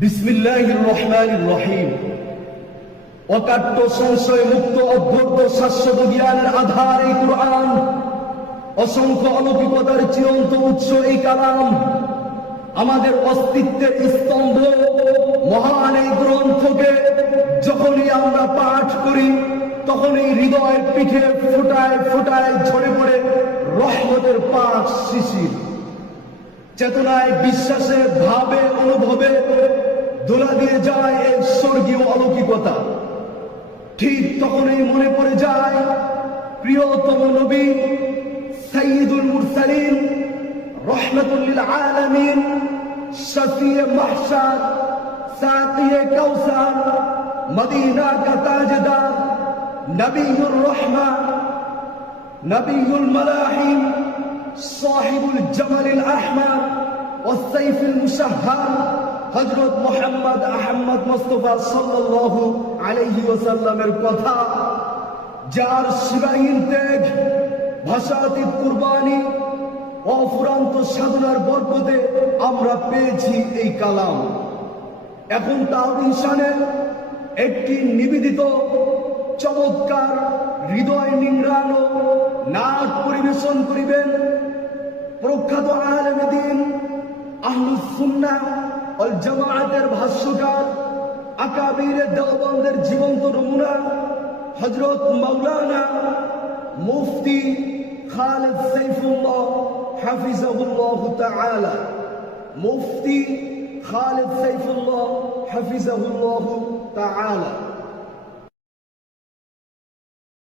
বিসমিল্লাহির রহমানির রহিম। অকাট্য সংশয় মুক্ত অভ্যর্থ শাশ্বত জ্ঞানের আধার এই কুরআন, অসংখ্য অলৌকিকতার চিরন্ত উৎস এই কালাম, আমাদের অস্তিত্বের স্তম্ভ। মহান এই গ্রন্থকে যখনই আমরা পাঠ করি তখনই হৃদয়ের পিঠে ফোটায় ফোটায় ঝরে পড়ে রহমতের পাঁচ শিশির। চেতনায় বিশ্বাসে ভাবে অনুভবে দোলা দিয়ে যায় এই স্বর্গীয় অলৌকিকতা। ঠিক তখনই মনে পড়ে যায় প্রিয়তম নবী সাইয়্যিদুল মুরসালিন রহমাতুল লিল আলামিন, শফিয়ে মাহশার, সাকিয়ে কাউসার, মদিনা কা তাজদার, নবিয়ুর রহমা, নবিয়ুল মালাহিম, সাহিবুল জামালিল আহমার ওয়াস-সাইফিল মুশাহহার, হযরত মুহাম্মদ আহমদ মুস্তাফা সাল্লাল্লাহু আলাইহি ওয়াসাল্লামের কথা, যার শিবাহীন ত্যাগ, ভাষাতীত কুরবানি, অফুরান্ত সাধনার বরকতে আমরা পেয়েছি এই কালাম। এখন তাও ইনসানের একটি নিবেদিত চমৎকার হৃদয় নিংড়ানো নাট পরিবেশন করিবেন প্রখ্যাত আলেমে দ্বীন আহলুস সুন্নাহ ওয়াল জামাআতের ভাষ্যকার, আকাবিরে দেওবন্দের জীবন্ত নমুনা হযরত মাওলানা মুফতি খালিদ সাইফুল্লাহ হাফিজাহুল্লাহ তাআলা। মুফতি খালিদ সাইফুল্লাহ হাফিজাহুল্লাহ তাআলা।